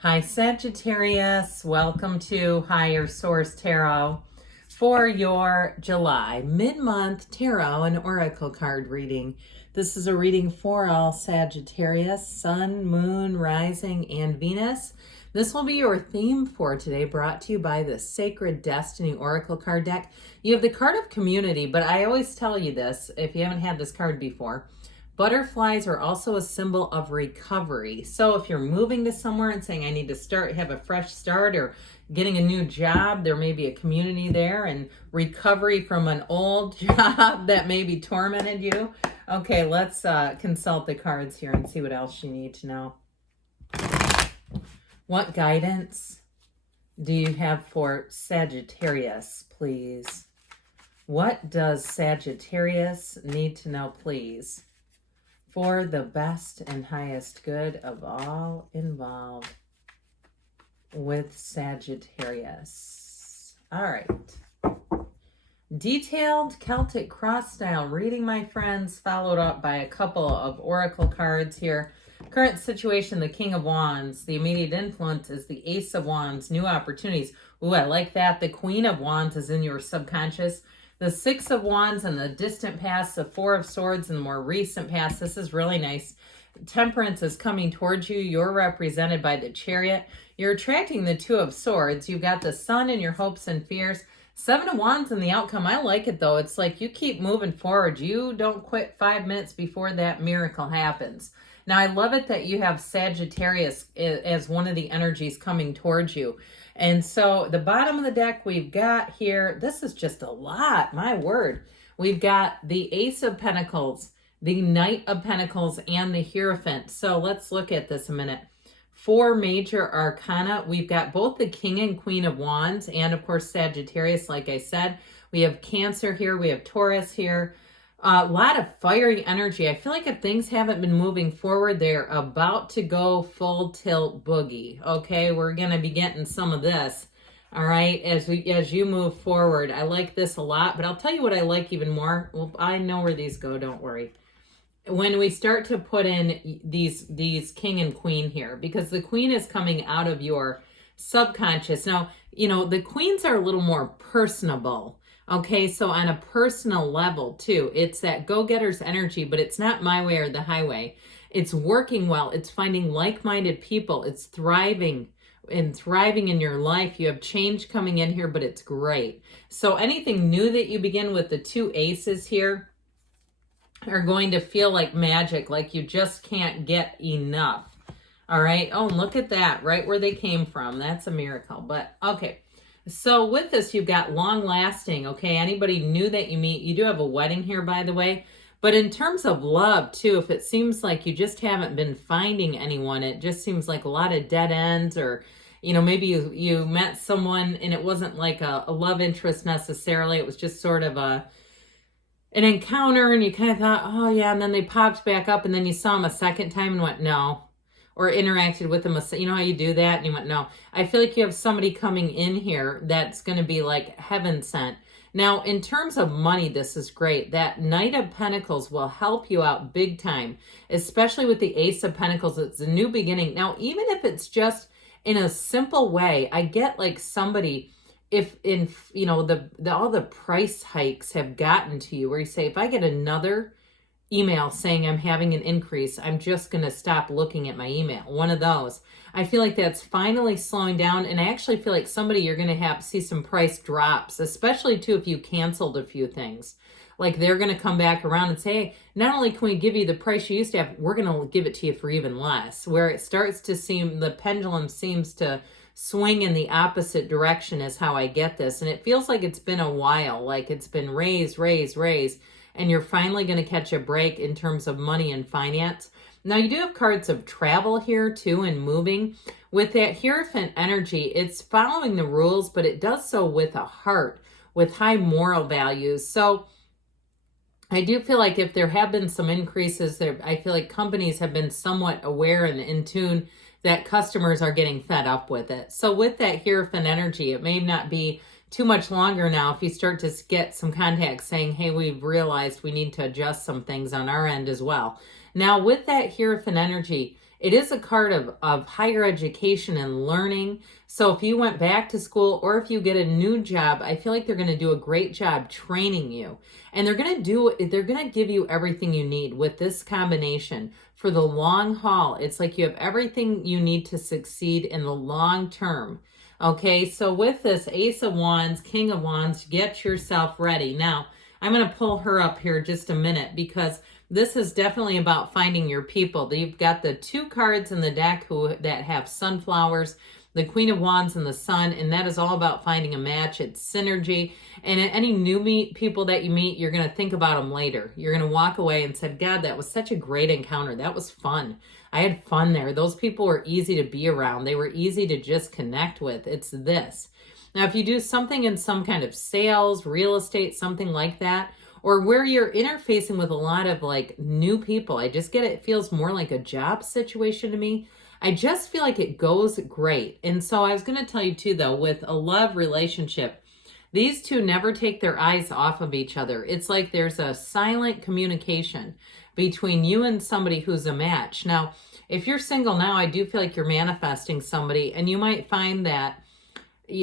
Hi, Sagittarius. Welcome to Higher Source Tarot for your July mid-month tarot and oracle card reading. This is a reading for all Sagittarius, Sun, Moon, Rising, and Venus. This will be your theme for today, brought to you by the Sacred Destiny Oracle card deck. You have the card of community, but I always tell you this if you haven't had this card before. Butterflies are also a symbol of recovery. So if you're moving to somewhere and saying, I need to have a fresh start, or getting a new job, there may be a community there, and recovery from an old job that maybe tormented you. Okay, let's consult the cards here and see what else you need to know. What guidance do you have for Sagittarius, please? What does Sagittarius need to know, please? For the best and highest good of all involved with Sagittarius. All right. Detailed Celtic cross style reading, my friends, followed up by a couple of oracle cards here. Current situation, the King of Wands. The immediate influence is the Ace of Wands, new opportunities. Ooh, I like that. The Queen of Wands is in your subconscious. The Six of Wands in the distant past, the Four of Swords in the more recent past. This is really nice. Temperance is coming towards you. You're represented by the Chariot. You're attracting the Two of Swords. You've got the Sun in your hopes and fears. Seven of Wands in the outcome. I like it, though. It's like you keep moving forward. You don't quit 5 minutes before that miracle happens. Now, I love it that you have Sagittarius as one of the energies coming towards you. And so the bottom of the deck we've got here, this is just a lot, my word. We've got the Ace of Pentacles, the Knight of Pentacles, and the Hierophant. So let's look at this a minute. 4 major arcana. We've got both the King and Queen of Wands, and of course Sagittarius, like I said. We have Cancer here, we have Taurus here. A lot of fiery energy. I feel like if things haven't been moving forward, they're about to go full tilt boogie. Okay, we're going to be getting some of this. All right, as you move forward. I like this a lot, but I'll tell you what I like even more. Well, I know where these go, don't worry. When we start to put in these King and Queen here, because the Queen is coming out of your subconscious. Now, you know, the Queens are a little more personable. Okay, so on a personal level too, it's that go-getter's energy, but it's not my way or the highway. It's working well. It's finding like-minded people. It's thriving in your life. You have change coming in here, but it's great. So anything new that you begin with the 2 aces here are going to feel like magic, like you just can't get enough. All right. Oh, and look at that, right where they came from. That's a miracle. But okay. So with this, you've got long lasting, okay? Anybody new that you meet, you do have a wedding here, by the way. But in terms of love, too, if it seems like you just haven't been finding anyone, it just seems like a lot of dead ends, or, you know, maybe you met someone and it wasn't like a love interest necessarily. It was just sort of an encounter, and you kind of thought, oh, yeah, and then they popped back up, and then you saw them a second time and went, no. Or interacted with them, you know how you do that? And you went, no. I feel like you have somebody coming in here that's going to be like heaven sent. Now, in terms of money, this is great. That Knight of Pentacles will help you out big time, especially with the Ace of Pentacles. It's a new beginning. Now, even if it's just in a simple way, I get like somebody, if in, you know, all the price hikes have gotten to you, where you say, if I get another email saying I'm having an increase, I'm just going to stop looking at my email. One of those. I feel like that's finally slowing down, and I actually feel like somebody you're going to see some price drops, especially too if you canceled a few things. Like they're going to come back around and say, hey, not only can we give you the price you used to have, we're going to give it to you for even less. Where it starts to seem, the pendulum seems to swing in the opposite direction is how I get this. And it feels like it's been a while, like it's been raised, and you're finally going to catch a break in terms of money and finance. Now, you do have cards of travel here, too, and moving. With that Hierophant energy, it's following the rules, but it does so with a heart, with high moral values. So I do feel like if there have been some increases there, I feel like companies have been somewhat aware and in tune that customers are getting fed up with it. So with that Hierophant energy, it may not be too much longer now if you start to get some contacts saying, hey, we've realized we need to adjust some things on our end as well. Now, with that Hierophant energy, It is a card of higher education and learning. So if you went back to school or if you get a new job, I feel like they're going to do a great job training you. And they're going to give you everything you need with this combination for the long haul. It's like you have everything you need to succeed in the long term. Okay, so with this Ace of Wands, King of Wands, get yourself ready. Now, I'm going to pull her up here just a minute because this is definitely about finding your people. You've got the 2 cards in the deck that have sunflowers, the Queen of Wands and the Sun, and that is all about finding a match. It's synergy. And any new people that you meet, you're going to think about them later. You're going to walk away and say, God, that was such a great encounter. That was fun. I had fun there. Those people were easy to be around. They were easy to just connect with. It's this. Now, if you do something in some kind of sales, real estate, something like that, or where you're interfacing with a lot of like new people, I just get it feels more like a job situation to me. I just feel like it goes great. And so I was going to tell you too, though, with a love relationship, these two never take their eyes off of each other. It's like there's a silent communication between you and somebody who's a match. Now, if you're single now, I do feel like you're manifesting somebody, and you might find that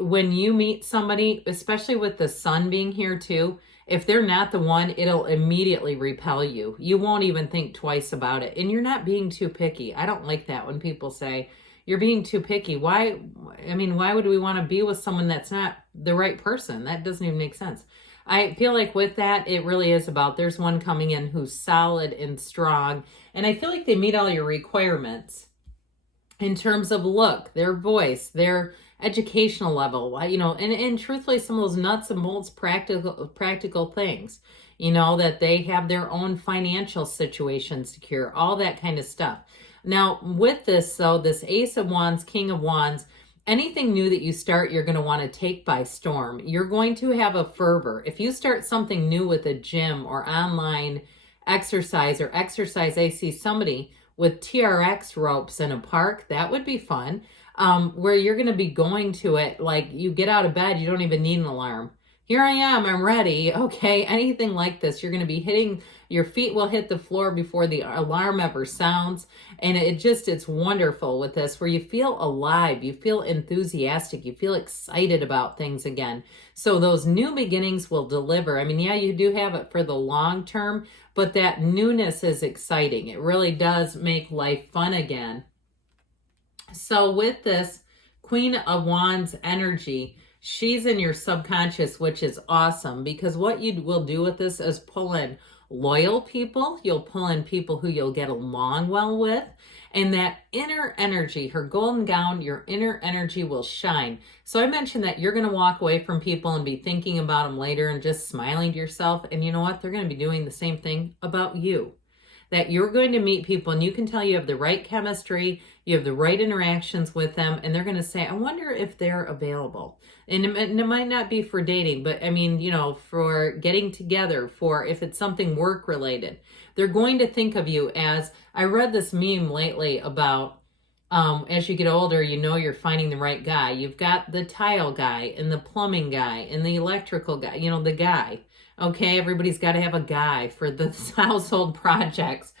when you meet somebody, especially with the Sun being here too, if they're not the one, it'll immediately repel you. You won't even think twice about it. And you're not being too picky. I don't like that when people say, you're being too picky. Why? I mean, why would we want to be with someone that's not the right person? That doesn't even make sense. I feel like with that, it really is about, there's one coming in who's solid and strong. And I feel like they meet all your requirements in terms of look, their voice, their educational level, and truthfully, some of those nuts and bolts practical things, that they have their own financial situation secure, all that kind of stuff. Now, with this, though, this Ace of Wands, King of Wands, anything new that you start, you're going to want to take by storm. You're going to have a fervor. If you start something new with a gym or online exercise, I see somebody with TRX ropes in a park, that would be fun. Where you're going to be going to it, like you get out of bed, you don't even need an alarm. Here I am, I'm ready. Okay, anything like this, you're going to be your feet will hit the floor before the alarm ever sounds. And it's wonderful with this, where you feel alive, you feel enthusiastic, you feel excited about things again. So those new beginnings will deliver. I mean, yeah, you do have it for the long term, but that newness is exciting. It really does make life fun again. So with this Queen of Wands energy, she's in your subconscious, which is awesome, because what you will do with this is pull in loyal people. You'll pull in people who you'll get along well with. And that inner energy, her golden gown, your inner energy will shine. So I mentioned that you're going to walk away from people and be thinking about them later and just smiling to yourself. And you know what? They're going to be doing the same thing about you. That you're going to meet people and you can tell you have the right chemistry, you have the right interactions with them, and they're going to say, I wonder if they're available. And it might not be for dating, but I mean, for getting together, for if it's something work related. They're going to think of you as, I read this meme lately about, as you get older, you're finding the right guy. You've got the tile guy and the plumbing guy and the electrical guy, the guy. Okay, everybody's got to have a guy for the household projects.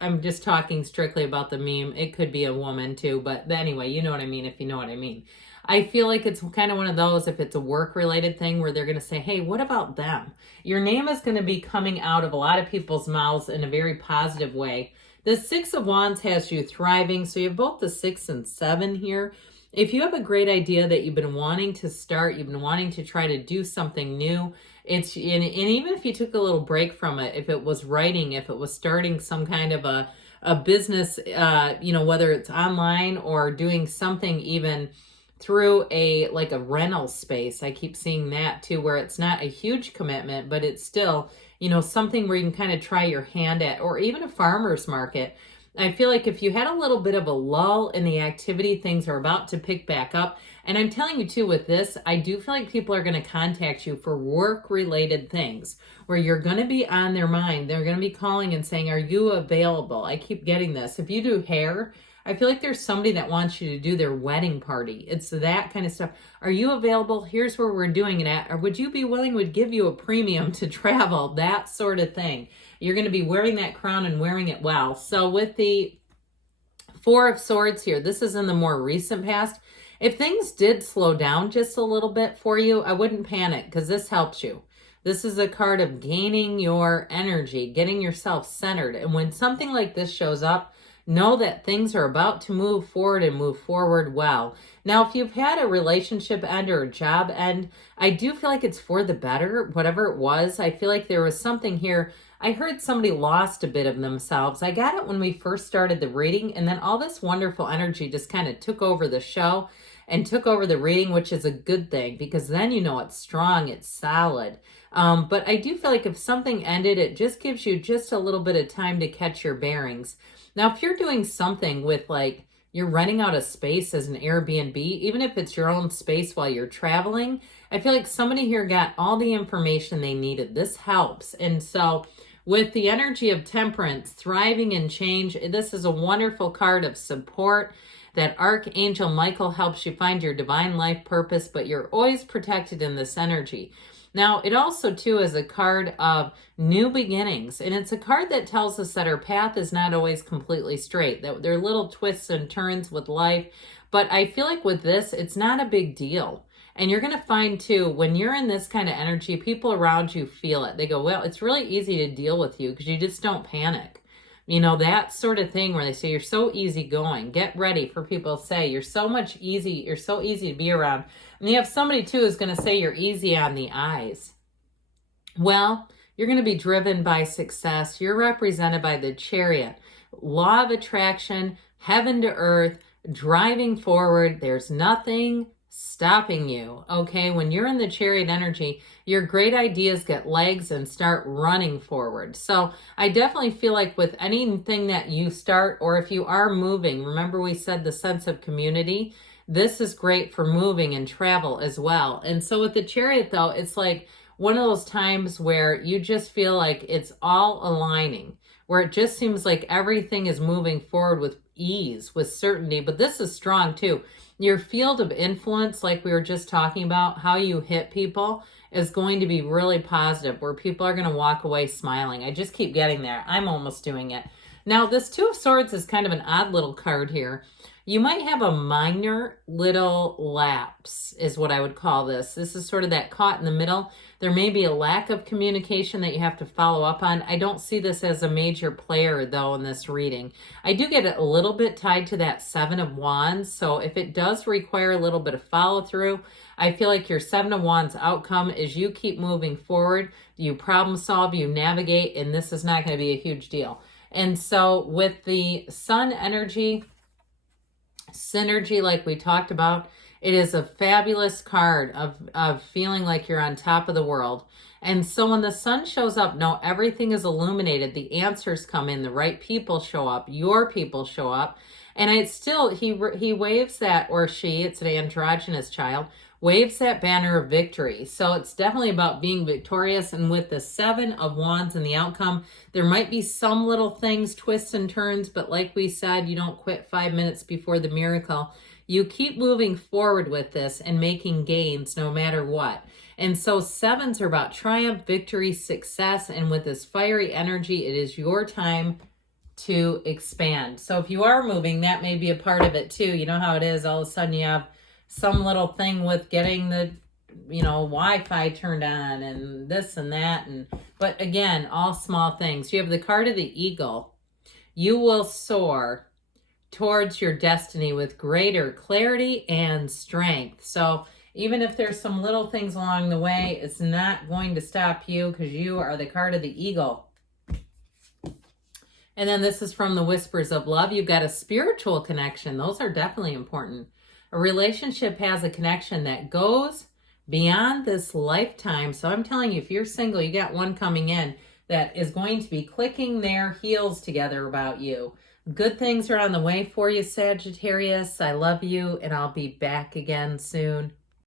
I'm just talking strictly about the meme. It could be a woman too, but anyway, you know what I mean, if you know what I mean. I feel like it's kind of one of those, if it's a work-related thing, where they're going to say, hey, what about them? Your name is going to be coming out of a lot of people's mouths in a very positive way. The Six of Wands has you thriving, so you have both the 6 and 7 here. If you have a great idea that you've been wanting to start, you've been wanting to try to do something new, and even if you took a little break from it, if it was writing, if it was starting some kind of a business, whether it's online or doing something even through a rental space. I keep seeing that too, where it's not a huge commitment, but it's still, something where you can kind of try your hand at, or even a farmer's market. I feel like if you had a little bit of a lull in the activity, things are about to pick back up. And I'm telling you too, with this, I do feel like people are going to contact you for work-related things where you're going to be on their mind. They're going to be calling and saying, are you available? I keep getting this. If you do hair, I feel like there's somebody that wants you to do their wedding party. It's that kind of stuff. Are you available? Here's where we're doing it at. Or would you be willing, would give you a premium to travel? That sort of thing. You're going to be wearing that crown and wearing it well. So with the Four of Swords here, this is in the more recent past. If things did slow down just a little bit for you, I wouldn't panic because this helps you. This is a card of gaining your energy, getting yourself centered. And when something like this shows up, know that things are about to move forward and move forward well. Now, if you've had a relationship end or a job end, I do feel like it's for the better, whatever it was. I feel like there was something here. I heard somebody lost a bit of themselves. I got it when we first started the reading, and then all this wonderful energy just kind of took over the show and took over the reading, which is a good thing because then you know it's strong, it's solid. But I do feel like if something ended, it just gives you just a little bit of time to catch your bearings. Now, if you're doing something with like you're renting out a space as an Airbnb, even if it's your own space while you're traveling, I feel like somebody here got all the information they needed. This helps. And so with the energy of Temperance, thriving in change, this is a wonderful card of support. That Archangel Michael helps you find your divine life purpose, but you're always protected in this energy. Now, it also, too, is a card of new beginnings, and it's a card that tells us that our path is not always completely straight, that there are little twists and turns with life, but I feel like with this, it's not a big deal. And you're going to find, too, when you're in this kind of energy, people around you feel it. They go, well, it's really easy to deal with you because you just don't panic. You know, that sort of thing where they say you're so easygoing. Get ready for people to say you're so easy to be around. And you have somebody too who's going to say you're easy on the eyes. Well, you're going to be driven by success. You're represented by the Chariot. Law of attraction, heaven to earth, driving forward. There's nothing stopping you, okay? When you're in the Chariot energy, your great ideas get legs and start running forward. So I definitely feel like with anything that you start, or if you are moving, remember we said the sense of community, this is great for moving and travel as well. And so with the Chariot though, it's like one of those times where you just feel like it's all aligning, where it just seems like everything is moving forward with ease, with certainty. But this is strong too. Your field of influence, like we were just talking about, how you hit people is going to be really positive, where people are going to walk away smiling. I just keep getting there. I'm almost doing it. Now, this Two of Swords is kind of an odd little card here. You might have a minor little lapse, is what I would call this. This is sort of that caught in the middle. There may be a lack of communication that you have to follow up on. I don't see this as a major player, though, in this reading. I do get it a little bit tied to that Seven of Wands. So if it does require a little bit of follow through, I feel like your Seven of Wands outcome is you keep moving forward, you problem solve, you navigate, and this is not going to be a huge deal. And so with the Sun energy, synergy, like we talked about, it is a fabulous card of feeling like you're on top of the world. And so when the Sun shows up, no, everything is illuminated. The answers come in. The right people show up. Your people show up. And it's still, he waves that, or she, it's an androgynous child, waves that banner of victory. So it's definitely about being victorious. And with the Seven of Wands and the outcome, there might be some little things, twists and turns, but like we said, you don't quit 5 minutes before the miracle. You keep moving forward with this and making gains no matter what. And so sevens are about triumph, victory, success. And with this fiery energy, it is your time to expand. So if you are moving, that may be a part of it too. You know how it is. All of a sudden you have some little thing with getting the, Wi-Fi turned on and this and that. But again, all small things. You have the card of the eagle. You will soar towards your destiny with greater clarity and strength. So even if there's some little things along the way, it's not going to stop you because you are the card of the eagle. And then this is from the Whispers of Love. You've got a spiritual connection. Those are definitely important. A relationship has a connection that goes beyond this lifetime. So I'm telling you, if you're single, you got one coming in that is going to be clicking their heels together about you. Good things are on the way for you, Sagittarius. I love you, and I'll be back again soon.